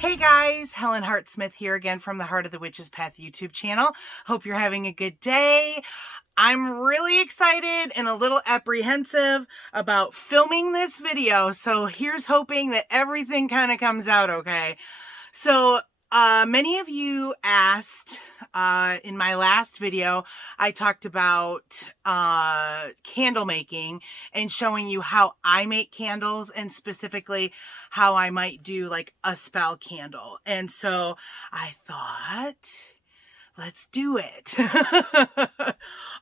Hey guys, Helen Hartsmith here again from the Heart of the Witch's Path YouTube channel. Hope you're having a good day. I'm really excited and a little apprehensive about filming this video, so here's hoping that everything kind of comes out okay. So many of you asked in my last video, I talked about candle making and showing you how I make candles and specifically how I might do like a spell candle. And so I thought, let's do it.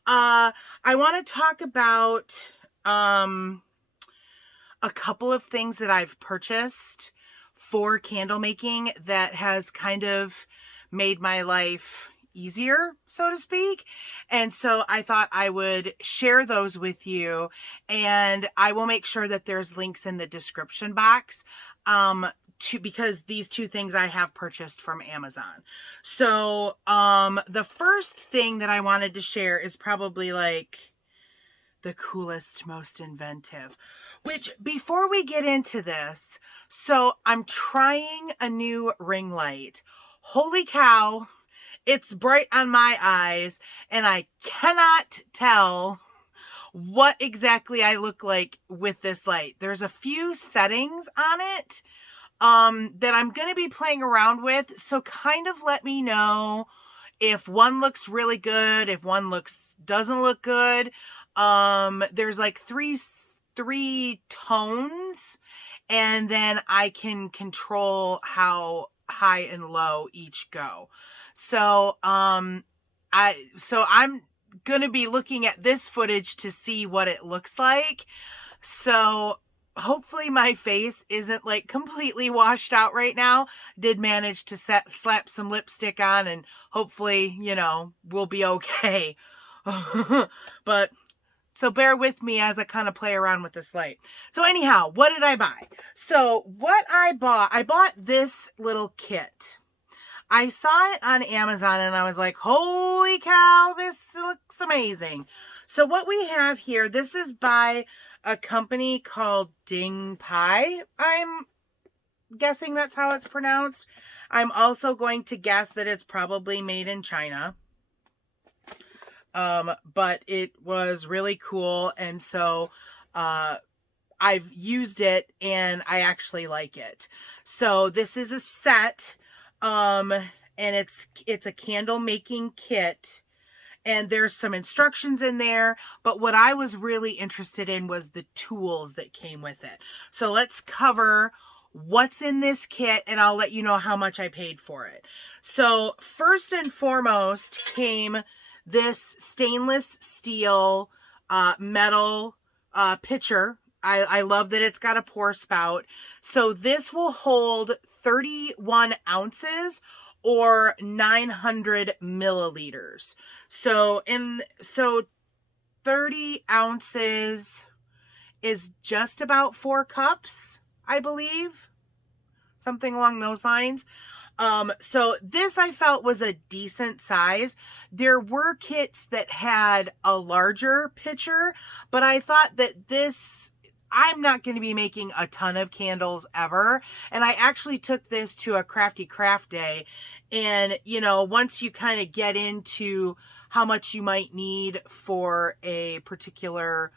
I want to talk about a couple of things that I've purchased for candle making that has kind of made my life easier, so to speak. And so I thought I would share those with you, and I will make sure that there's links in the description box because these two things I have purchased from Amazon. So the first thing that I wanted to share is probably like the coolest, most inventive, which before we get into this, so I'm trying a new ring light. Holy cow, it's bright on my eyes and I cannot tell what exactly I look like with this light. There's a few settings on it that I'm going to be playing around with. So kind of let me know if one looks really good, if one doesn't look good. There's like three tones, and then I can control how high and low each go. So I'm going to be looking at this footage to see what it looks like. So hopefully my face isn't like completely washed out right now. Did manage to slap some lipstick on, and hopefully, you know, we'll be okay. But so bear with me as I kind of play around with this light. So anyhow, what did I buy? So what I bought this little kit. I saw it on Amazon and I was like, holy cow, this looks amazing. So what we have here, this is by a company called DYI. I'm guessing that's how it's pronounced. I'm also going to guess that it's probably made in China. But it was really cool, and so I've used it and I actually like it. So this is a set, and it's a candle making kit, and there's some instructions in there, but what I was really interested in was the tools that came with it. So let's cover what's in this kit and I'll let you know how much I paid for it. So first and foremost came this stainless steel metal pitcher. I love that it's got a pour spout. So this will hold 31 ounces or 900 milliliters. So 30 ounces is just about 4 cups, I believe. Something along those lines. So this I felt was a decent size. There were kits that had a larger pitcher, but I thought that this, I'm not going to be making a ton of candles ever. And I actually took this to a crafty craft day. And, you know, once you kind of get into how much you might need for a particular,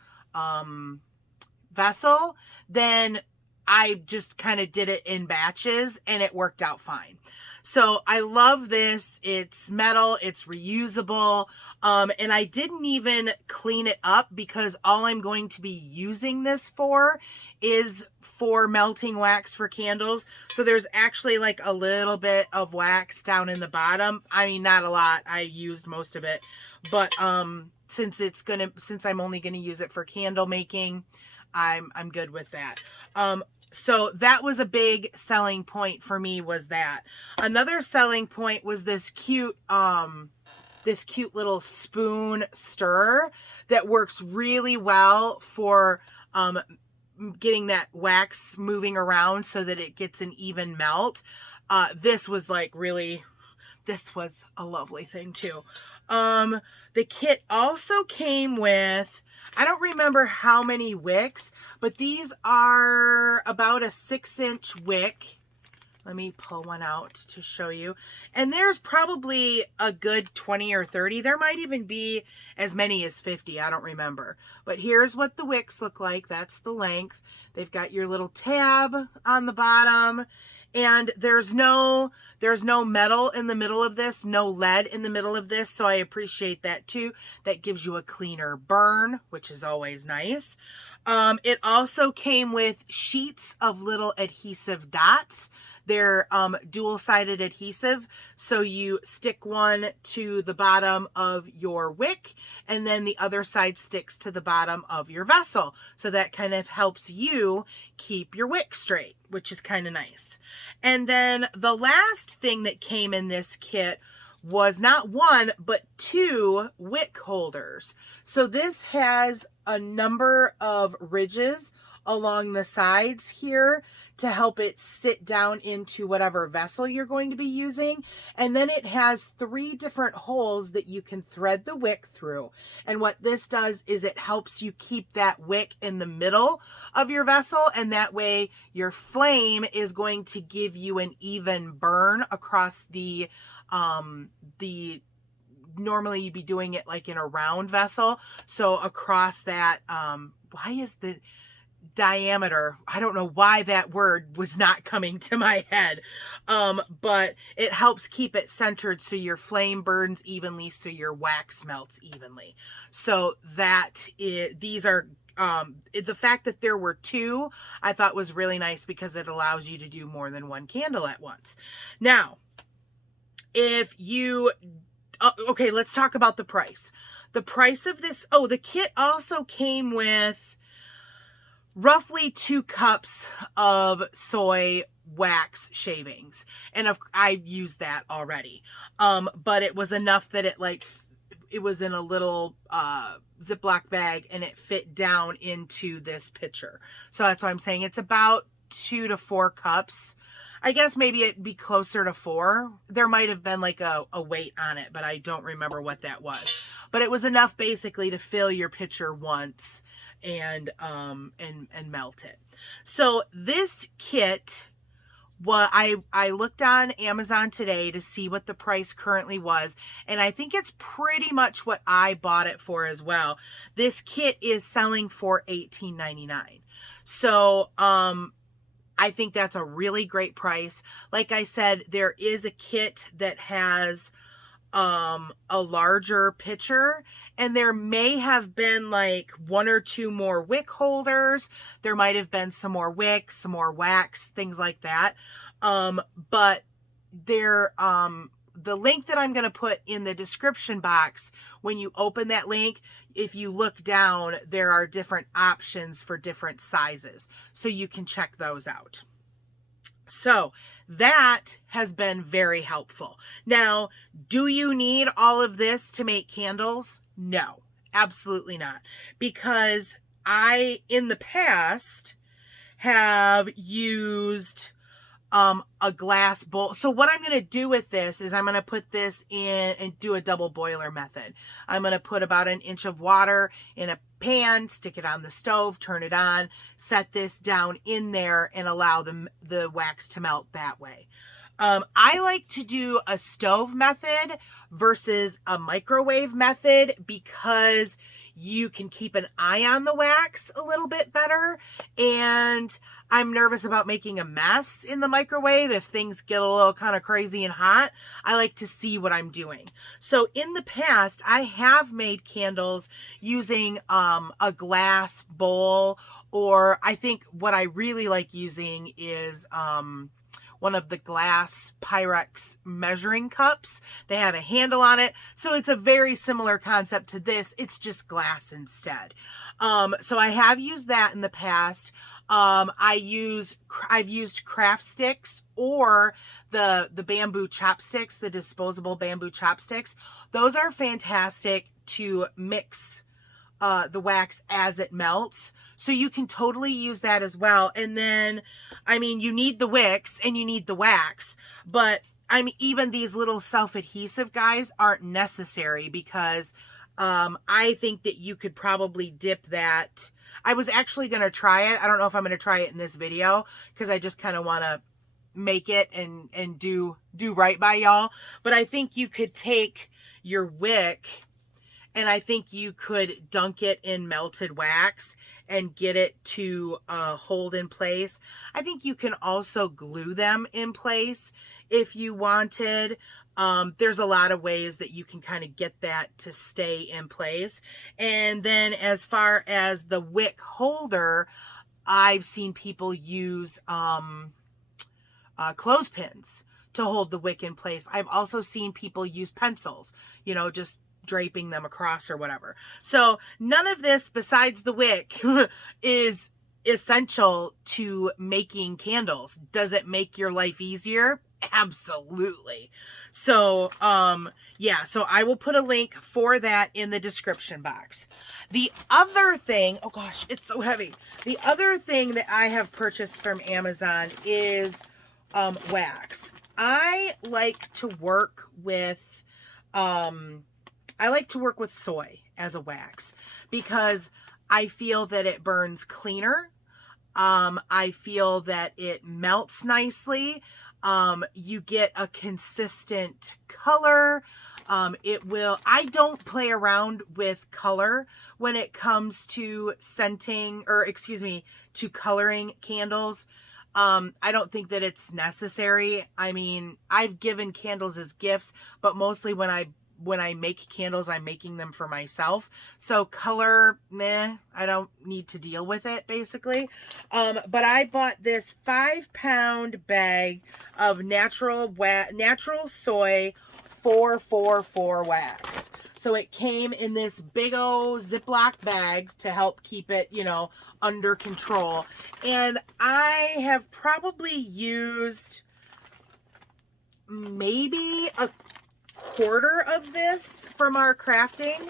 vessel, then I just kind of did it in batches and it worked out fine. So I love this. It's metal, it's reusable. And I didn't even clean it up because all I'm going to be using this for is for melting wax for candles. So there's actually like a little bit of wax down in the bottom. I mean, not a lot. I used most of it, but, since I'm only going to use it for candle making, I'm good with that. So that was a big selling point for me, was that. Another selling point was this cute little spoon stirrer that works really well for getting that wax moving around so that it gets an even melt. This was a lovely thing too. The kit also came with, I don't remember how many wicks, but these are about a 6-inch wick. Let me pull one out to show you. And there's probably a good 20 or 30. There might even be as many as 50. I don't remember. But here's what the wicks look like. That's the length. They've got your little tab on the bottom. And there's no metal in the middle of this, no lead in the middle of this. So I appreciate that too. That gives you a cleaner burn, which is always nice. It also came with sheets of little adhesive dots. They're dual-sided adhesive, so you stick one to the bottom of your wick, and then the other side sticks to the bottom of your vessel. So that kind of helps you keep your wick straight, which is kind of nice. And then the last thing that came in this kit was not one, but 2 wick holders. So this has a number of ridges along the sides here to help it sit down into whatever vessel you're going to be using. And then it has 3 different holes that you can thread the wick through. And what this does is it helps you keep that wick in the middle of your vessel, and that way your flame is going to give you an even burn across the normally you'd be doing it like in a round vessel. So across that, why is the diameter, I don't know why that word was not coming to my head, but it helps keep it centered so your flame burns evenly, so your wax melts evenly. So that these are the fact that there were 2 I thought was really nice, because it allows you to do more than one candle at once. Now if you okay, let's talk about the price. The price of this, the kit also came with roughly 2 cups of soy wax shavings. And I used that already. But it was enough that it was in a little Ziploc bag, and it fit down into this pitcher. So that's why I'm saying it's about 2 to 4 cups. I guess maybe it'd be closer to 4. There might have been like a weight on it, but I don't remember what that was. But it was enough basically to fill your pitcher once and melt it. So this kit, I looked on Amazon today to see what the price currently was, and I think it's pretty much what I bought it for as well. This kit is selling for $18.99. So I think that's a really great price. Like I said, there is a kit that has a larger pitcher, and there may have been like 1 or 2 more wick holders. There might have been some more wicks, some more wax, things like that. But there, the link that I'm going to put in the description box, when you open that link, if you look down, there are different options for different sizes, so you can check those out. So that has been very helpful. Now, do you need all of this to make candles? No, absolutely not. Because I, in the past, have used a glass bowl. So what I'm going to do with this is I'm going to put this in and do a double boiler method. I'm going to put about 1 inch of water in a pan, stick it on the stove, turn it on, set this down in there, and allow the wax to melt that way. I like to do a stove method versus a microwave method, because you can keep an eye on the wax a little bit better, and I'm nervous about making a mess in the microwave if things get a little kind of crazy and hot. I like to see what I'm doing. So in the past, I have made candles using a glass bowl, or I think what I really like using is one of the glass Pyrex measuring cups. They have a handle on it. So it's a very similar concept to this. It's just glass instead. So I have used that in the past. I've used craft sticks or the bamboo chopsticks, the disposable bamboo chopsticks. Those are fantastic to mix the wax as it melts. So you can totally use that as well. And then, I mean, you need the wicks and you need the wax, but even these little self-adhesive guys aren't necessary, because I think that you could probably dip that. I was actually going to try it. I don't know if I'm going to try it in this video, because I just kind of want to make it and do right by y'all. But I think you could take your wick and I think you could dunk it in melted wax and get it to hold in place. I think you can also glue them in place if you wanted. There's a lot of ways that you can kind of get that to stay in place. And then as far as the wick holder, I've seen people use clothespins to hold the wick in place. I've also seen people use pencils, just draping them across or whatever. So none of this besides the wick is essential to making candles. Does it make your life easier? Absolutely. So, yeah, so I will put a link for that in the description box. The other thing, oh gosh, it's so heavy. The other thing that I have purchased from Amazon is wax. I like to work with soy as a wax because I feel that it burns cleaner. I feel that it melts nicely. You get a consistent color. I don't play around with color when it comes to to coloring candles. I don't think that it's necessary. I mean, I've given candles as gifts, but mostly when I make candles, I'm making them for myself. So color, meh, I don't need to deal with it basically. But I bought this 5-pound bag of natural soy 444 wax. So it came in this big old Ziploc bag to help keep it, under control. And I have probably used maybe a quarter of this from our crafting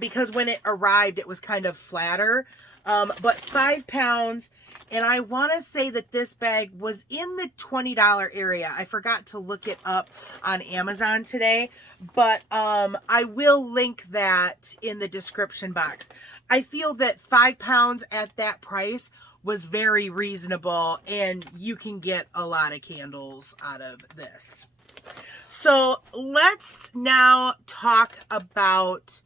because when it arrived it was kind of flatter, but 5 pounds, and I want to say that this bag was in the $20 area. I forgot to look it up on Amazon today, but I will link that in the description box. I feel that 5 pounds at that price was very reasonable, and you can get a lot of candles out of this. So let's now talk about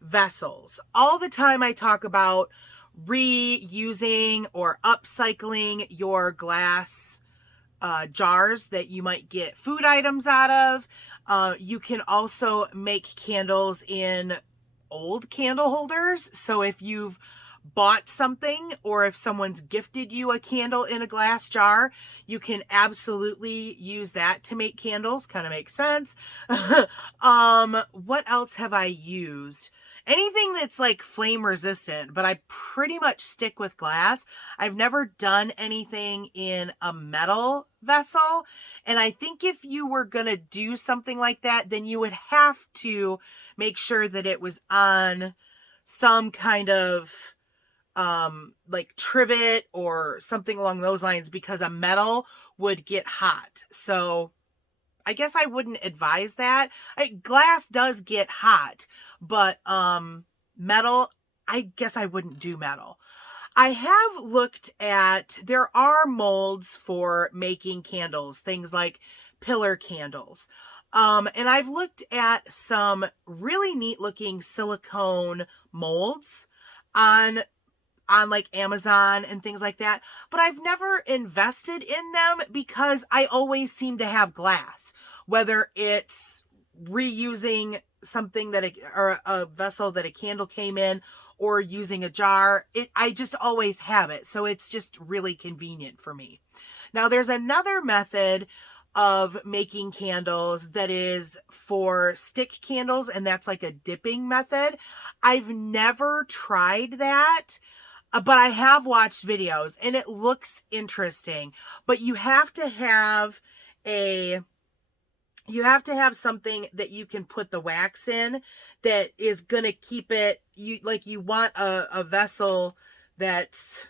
vessels. All the time I talk about reusing or upcycling your glass jars that you might get food items out of. You can also make candles in old candle holders. So if you've bought something or if someone's gifted you a candle in a glass jar, you can absolutely use that to make candles. Kind of makes sense. What else have I used? Anything that's like flame resistant, but I pretty much stick with glass. I've never done anything in a metal vessel. And I think if you were going to do something like that, then you would have to make sure that it was on some kind of like trivet or something along those lines, because a metal would get hot. So I guess I wouldn't advise that. Glass does get hot, but metal, I guess I wouldn't do metal. I have looked at, there are molds for making candles, things like pillar candles. And I've looked at some really neat looking silicone molds on like Amazon and things like that, but I've never invested in them because I always seem to have glass, whether it's reusing something or a vessel that a candle came in, or using a jar. I just always have it. So it's just really convenient for me. Now there's another method of making candles that is for stick candles, and that's like a dipping method. I've never tried that. But I have watched videos and it looks interesting, but you have to have something that you can put the wax in that is going to keep it, you want a vessel that's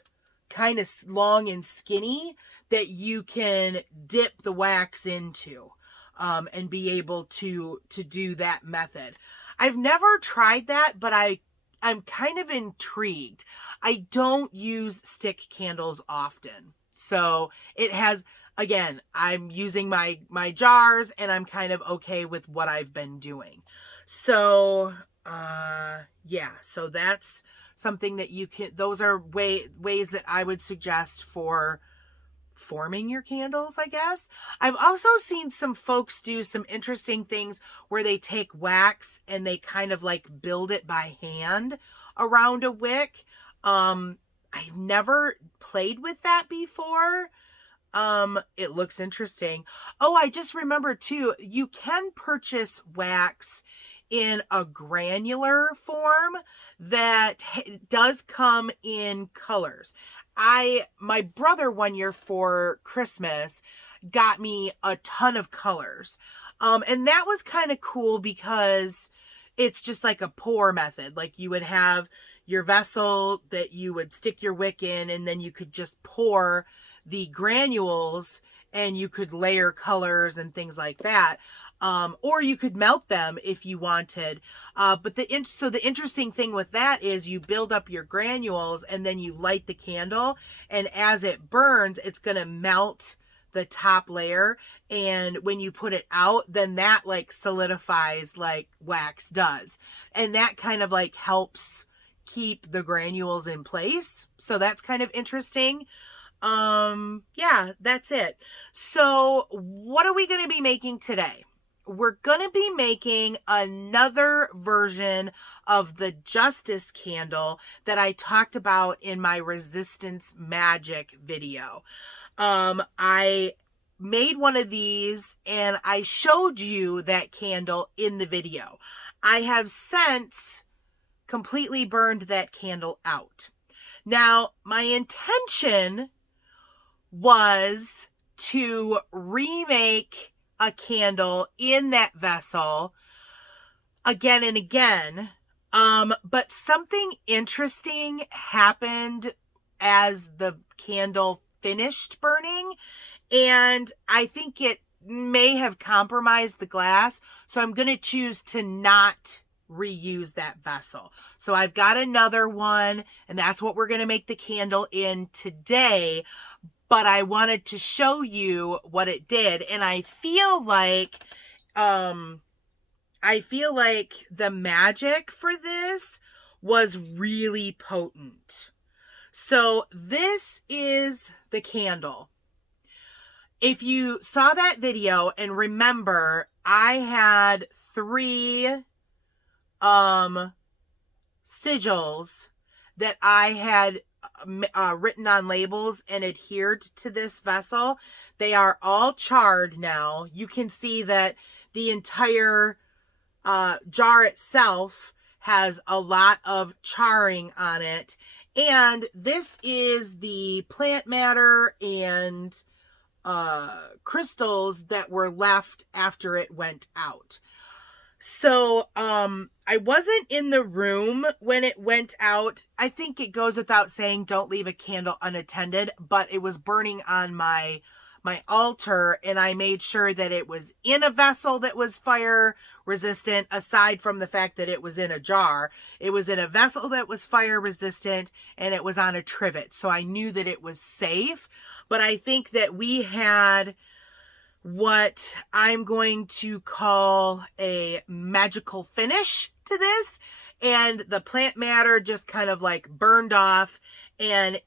kind of long and skinny that you can dip the wax into, and be able to do that method. I've never tried that, but I'm kind of intrigued. I don't use stick candles often. So again, I'm using my jars and I'm kind of okay with what I've been doing. So, yeah, so that's something that you can, those are ways that I would suggest for forming your candles, I guess. I've also seen some folks do some interesting things where they take wax and they kind of like build it by hand around a wick. I've never played with that before. It looks interesting. Oh, I just remember too, you can purchase wax in a granular form that does come in colors. My brother one year for Christmas got me a ton of colors. And that was kind of cool because it's just like a pour method. Like you would have your vessel that you would stick your wick in, and then you could just pour the granules and you could layer colors and things like that. Or you could melt them if you wanted. But the interesting thing with that is you build up your granules and then you light the candle, and as it burns, it's going to melt the top layer. And when you put it out, then that like solidifies like wax does. And that kind of like helps keep the granules in place. So that's kind of interesting. Yeah, that's it. So what are we going to be making today? We're going to be making another version of the Justice candle that I talked about in my Resistance Magic video. I made one of these and I showed you that candle in the video. I have since completely burned that candle out. Now, my intention was to remake a candle in that vessel again and again. But something interesting happened as the candle finished burning, and I think it may have compromised the glass. So I'm going to choose to not reuse that vessel. So I've got another one, and that's what we're going to make the candle in today. But I wanted to show you what it did. And I feel like the magic for this was really potent. So this is the candle. If you saw that video and remember, I had 3 sigils that I had written on labels and adhered to this vessel. They are all charred now. You can see that the entire jar itself has a lot of charring on it. And this is the plant matter and crystals that were left after it went out. So, I wasn't in the room when it went out. I think it goes without saying, don't leave a candle unattended, but it was burning on my altar, and I made sure that it was in a vessel that was fire resistant, aside from the fact that it was in a jar. It was in a vessel that was fire resistant, and it was on a trivet. So I knew that it was safe, but I think that we had what I'm going to call a magical finish to this, and the plant matter just kind of like burned off, and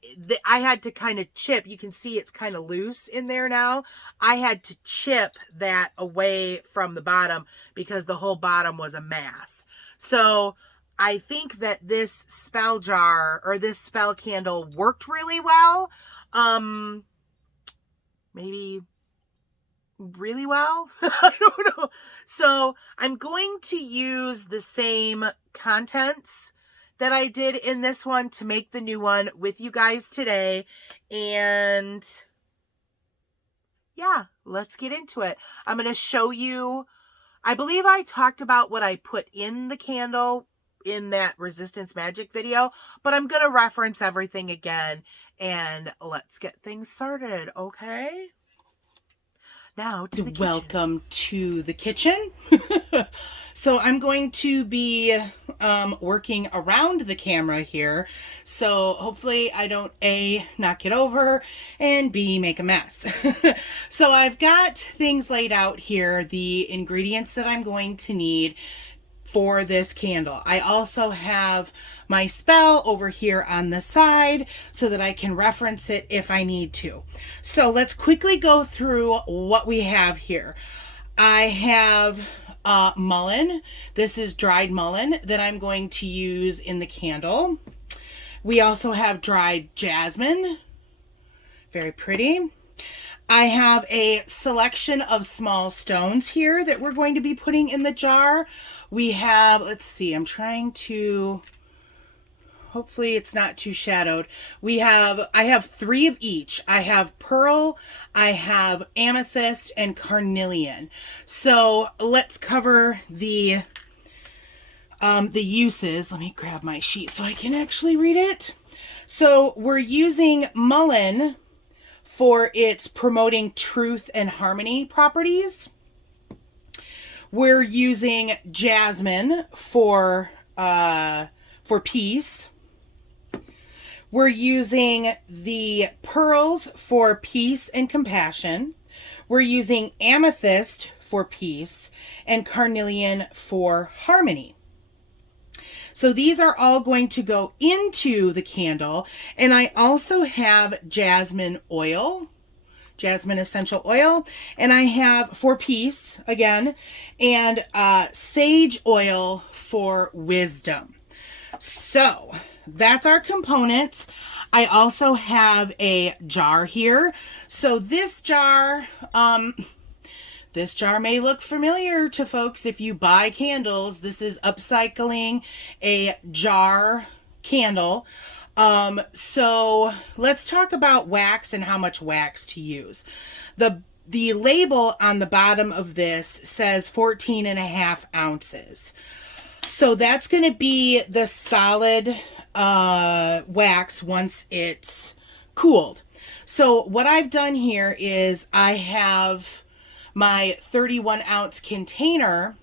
I had to kind of chip. You can see it's kind of loose in there now. I had to chip that away from the bottom because the whole bottom was a mass. So I think that this spell jar or this spell candle worked really well. Maybe really well. I don't know. So I'm going to use the same contents that I did in this one to make the new one with you guys today. And yeah, let's get into it. I'm going to show you, I believe I talked about what I put in the candle in that Resistance Magic video, but I'm going to reference everything again, and let's get things started, okay? Now to the kitchen. Welcome to the kitchen. So I'm going to be working around the camera here. So hopefully I don't A, knock it over, and B, make a mess. So I've got things laid out here, the ingredients that I'm going to need for this candle. I also have my spell over here on the side so that I can reference it if I need to. So let's quickly go through what we have here. I have mullein. This is dried mullein that I'm going to use in the candle. We also have dried jasmine. Very pretty. I have a selection of small stones here that we're going to be putting in the jar. We have, let's see, I'm trying to, hopefully it's not too shadowed. I have 3 of each. I have pearl, I have amethyst, and carnelian. So let's cover the uses. Let me grab my sheet so I can actually read it. So we're using mullein for its promoting truth and harmony properties. We're using jasmine for peace. We're using the pearls for peace and compassion. We're using amethyst for peace and carnelian for harmony. So these are all going to go into the candle. And I also have jasmine oil, jasmine essential oil. And I have for peace again, and sage oil for wisdom. So that's our components. I also have a jar here. So this jar, this jar may look familiar to folks if you buy candles. This is upcycling a jar candle. So let's talk about wax and how much wax to use. The label on the bottom of this says 14.5 ounces. So that's going to be the solid wax once it's cooled. So what I've done here is I have my 31 ounce container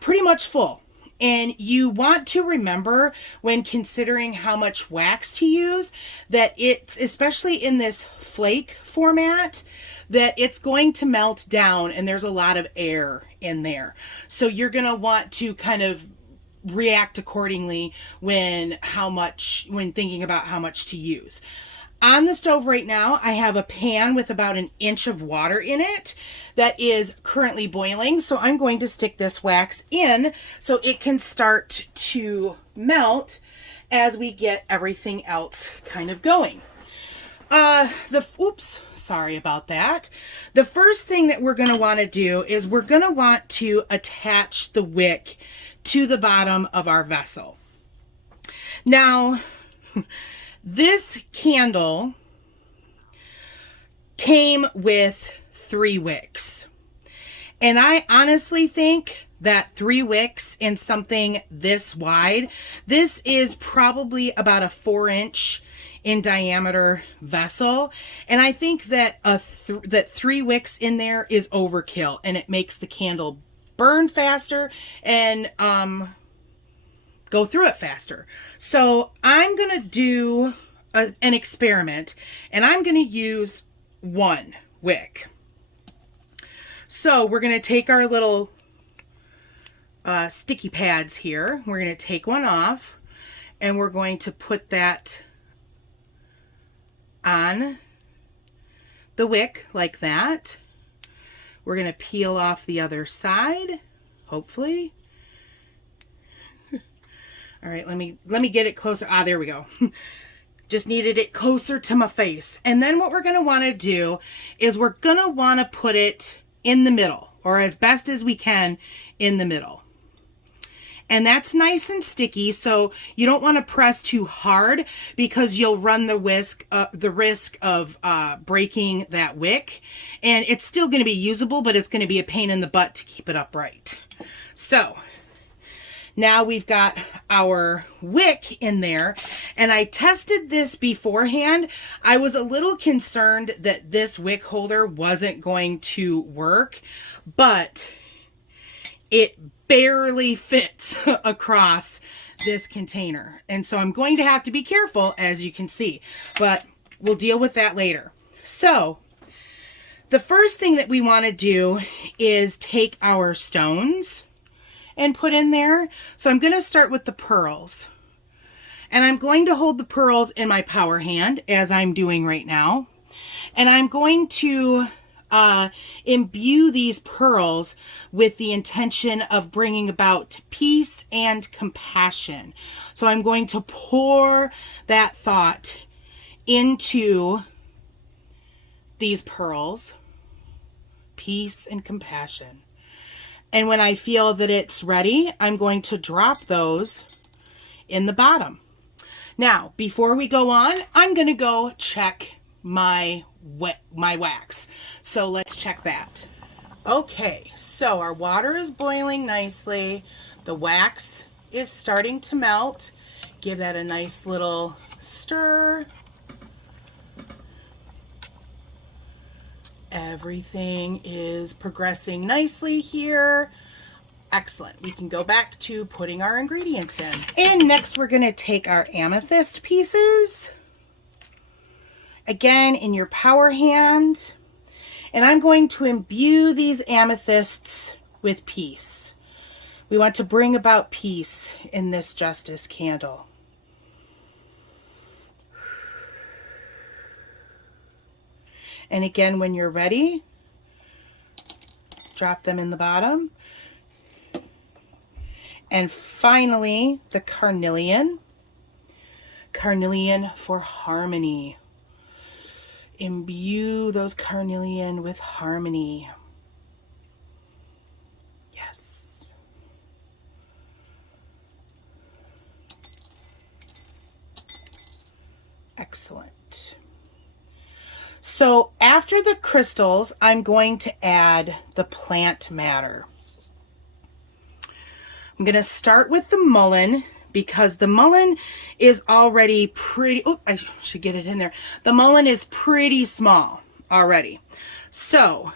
pretty much full. And you want to remember when considering how much wax to use that it's, especially in this flake format, that it's going to melt down and there's a lot of air in there. So you're going to want to kind of react accordingly when thinking about how much to use. On the stove right now, I have a pan with about 1 inch of water in it that is currently boiling. So I'm going to stick this wax in so it can start to melt as we get everything else kind of going. Oops, sorry about that. The first thing that we're going to want to do is we're going to want to attach the wick to the bottom of our vessel. Now, this candle came with 3 wicks. And I honestly think that 3 wicks in something this wide, this is probably about a 4-inch in diameter vessel. And I think that that 3 wicks in there is overkill, and it makes the candle burn faster and go through it faster. So I'm going to do an experiment, and I'm going to use 1 wick. So we're going to take our little sticky pads here. We're going to take one off, and we're going to put that on the wick like that. We're going to peel off the other side, hopefully. All right, let me get it closer. There we go. Just needed it closer to my face. And then what we're going to want to do is we're going to want to put it in the middle, or as best as we can in the middle. And that's nice and sticky, so you don't want to press too hard because you'll run the risk of breaking that wick. And it's still going to be usable, but it's going to be a pain in the butt to keep it upright. So now we've got our wick in there, and I tested this beforehand. I was a little concerned that this wick holder wasn't going to work, but it barely fits across this container. And so I'm going to have to be careful, as you can see, but we'll deal with that later. So the first thing that we want to do is take our stones and put in there. So I'm going to start with the pearls. And I'm going to hold the pearls in my power hand, as I'm doing right now. And I'm going to imbue these pearls with the intention of bringing about peace and compassion. So I'm going to pour that thought into these pearls, peace and compassion. And when I feel that it's ready, I'm going to drop those in the bottom. Now, before we go on, I'm going to go check my wax. So let's check that. Okay, so our water is boiling nicely. The wax is starting to melt. Give that a nice little stir. Everything is progressing nicely here. Excellent. We can go back to putting our ingredients in. And next we're going to take our amethyst pieces. Again, in your power hand. And I'm going to imbue these amethysts with peace. We want to bring about peace in this justice candle. And again, when you're ready, drop them in the bottom. And finally, the carnelian. Carnelian for harmony. Imbue those carnelian with harmony. Yes. Excellent. So after the crystals, I'm going to add the plant matter. I'm going to start with the mullein, because the mullein is already pretty, oh, I should get it in there. The mullein is pretty small already. So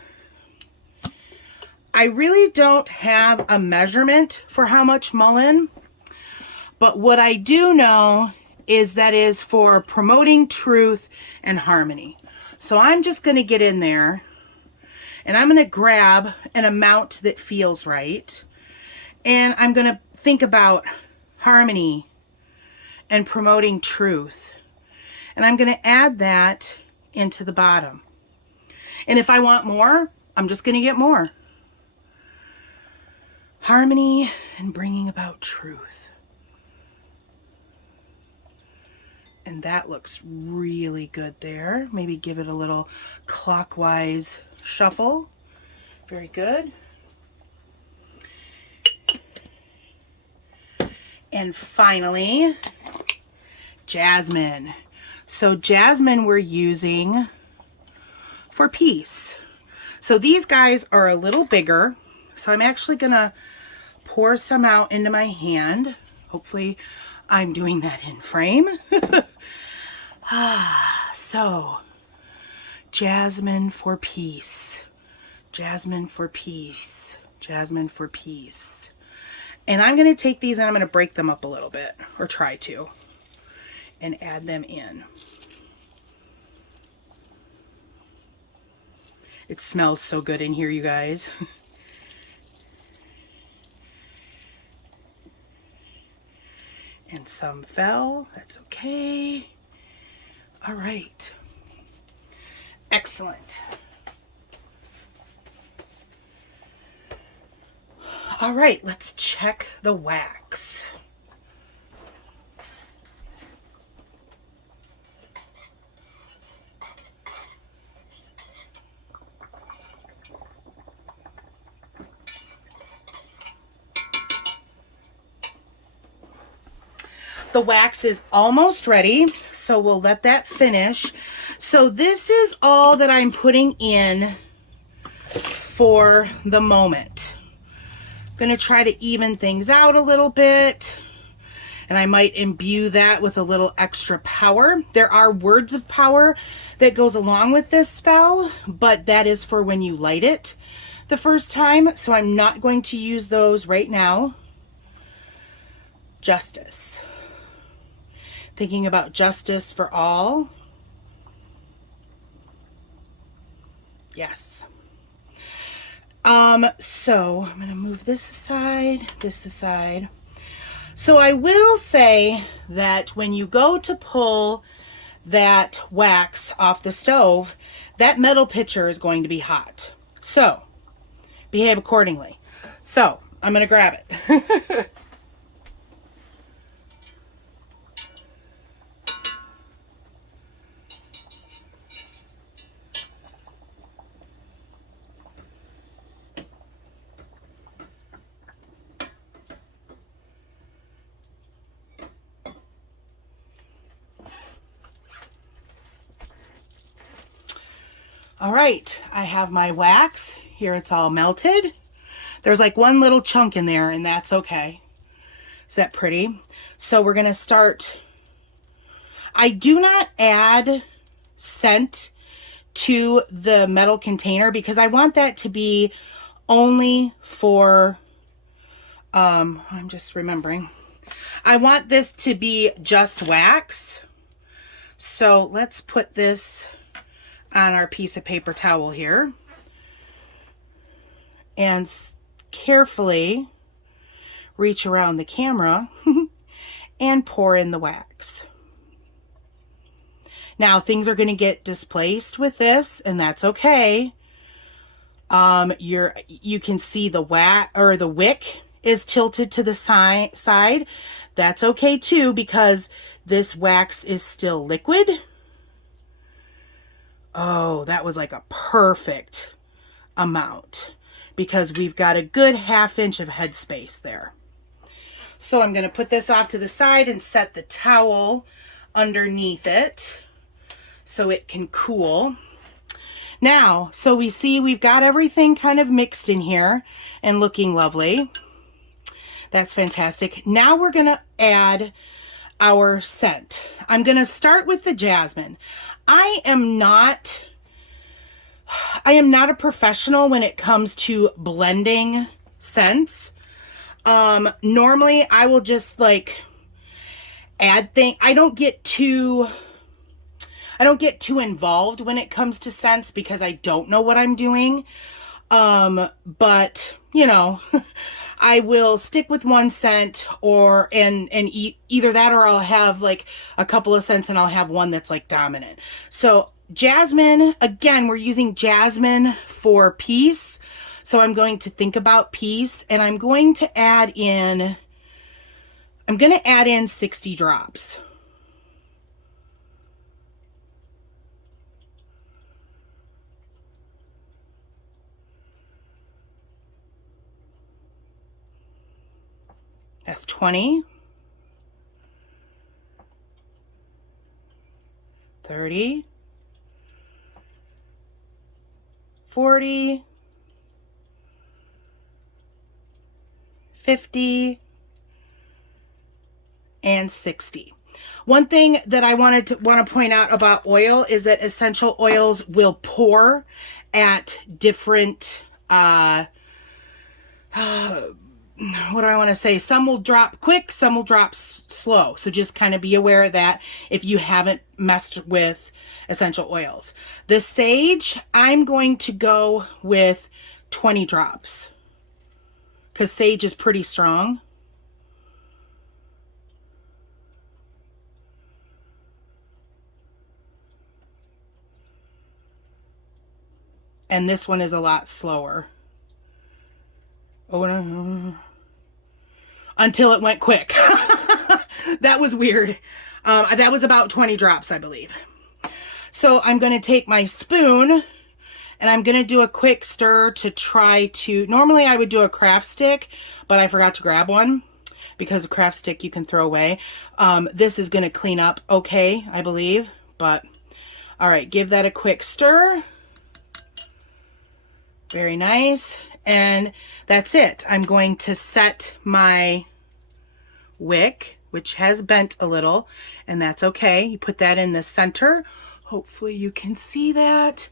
I really don't have a measurement for how much mullein, but what I do know is that is for promoting truth and harmony. So I'm just going to get in there and I'm going to grab an amount that feels right. And I'm going to think about harmony and promoting truth. And I'm going to add that into the bottom. And if I want more, I'm just going to get more. Harmony and bringing about truth. And that looks really good there. Maybe give it a little clockwise shuffle. Very good. And finally, jasmine. So jasmine we're using for peace. So these guys are a little bigger. So I'm actually going to pour some out into my hand. Hopefully I'm doing that in frame. So jasmine for peace. Jasmine for peace. Jasmine for peace. And I'm going to take these and I'm going to break them up a little bit, or try to, and add them in. It smells so good in here, you guys. And some fell. That's okay. All right. Excellent. All right, let's check the wax. The wax is almost ready, so we'll let that finish. So this is all that I'm putting in for the moment. Going to try to even things out a little bit, and I might imbue that with a little extra power. There are words of power that goes along with this spell, but that is for when you light it. the first time, so I'm not going to use those right now. Justice. Thinking about justice for all. Yes. So I'm going to move this aside, this aside. So I will say that when you go to pull that wax off the stove, that metal pitcher is going to be hot. So behave accordingly. So I'm going to grab it. All right, I have my wax. Here it's all melted. There's like one little chunk in there, and that's okay. Is that pretty? So we're gonna start. I do not add scent to the metal container because I want that to be only for, I'm just remembering. I want this to be just wax. So let's put this on our piece of paper towel here and carefully reach around the camera and pour in the wax. Now things are going to get displaced with this, and that's okay. You can see the wax or the wick is tilted to the side. That's okay too, because this wax is still liquid. Oh, that was like a perfect amount because we've got a good 1/2 inch of headspace there. So I'm going to put this off to the side and set the towel underneath it so it can cool. Now, so we see we've got everything kind of mixed in here and looking lovely. That's fantastic. Now we're going to add our scent. I'm going to start with the jasmine. I am not a professional when it comes to blending scents. Normally I will just like add things. I don't get too involved when it comes to scents because I don't know what I'm doing. But you know, I will stick with one scent either that or I'll have like a couple of scents and I'll have one that's like dominant. So jasmine, again, we're using jasmine for peace. So I'm going to think about peace, and I'm going to add in 60 drops. That's 20, 30, 40, 50, and 60. One thing that I want to point out about oil is that essential oils will pour at different what do I want to say? Some will drop quick, some will drop slow. So just kind of be aware of that if you haven't messed with essential oils. The sage, I'm going to go with 20 drops because sage is pretty strong. And this one is a lot slower. Oh, no. Until it went quick. That was weird. That was about 20 drops, I believe. So I'm going to take my spoon and I'm going to do a quick stir to try to, normally I would do a craft stick, but I forgot to grab one because a craft stick you can throw away. This is going to clean up okay, I believe, but all right, give that a quick stir. Very nice. And that's it. I'm going to set my wick, which has bent a little, and that's okay. You put that in the center. Hopefully you can see that.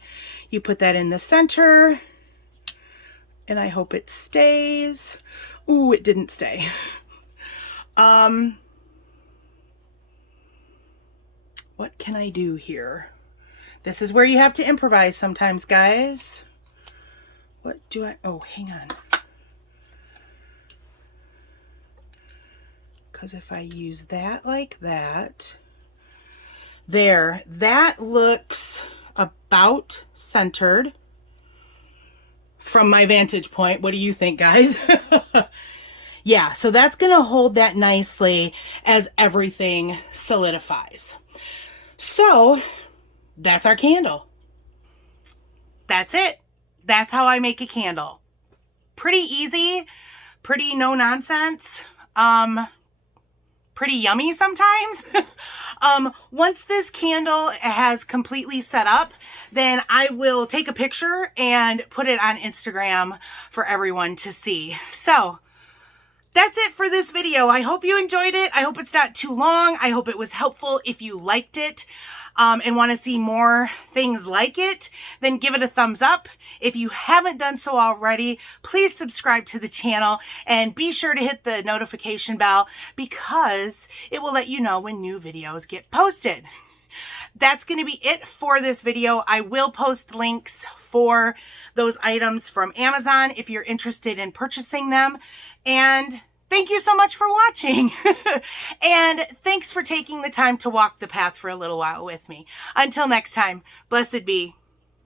You put that in the center. and I hope it stays. Ooh, it didn't stay. What can I do here? This is where you have to improvise sometimes, guys. What do I, oh, hang on. Because if I use that like that, there, that looks about centered from my vantage point. What do you think, guys? Yeah, so that's going to hold that nicely as everything solidifies. So that's our candle. That's it. That's how I make a candle. Pretty easy, pretty no nonsense. Pretty yummy sometimes. Once this candle has completely set up, then I will take a picture and put it on Instagram for everyone to see. So that's it for this video. I hope you enjoyed it. I hope it's not too long. I hope it was helpful. If you liked it and want to see more things like it, then give it a thumbs up. If you haven't done so already, please subscribe to the channel and be sure to hit the notification bell because it will let you know when new videos get posted. That's going to be it for this video. I will post links for those items from Amazon if you're interested in purchasing them. And thank you so much for watching. And thanks for taking the time to walk the path for a little while with me. Until next time, blessed be.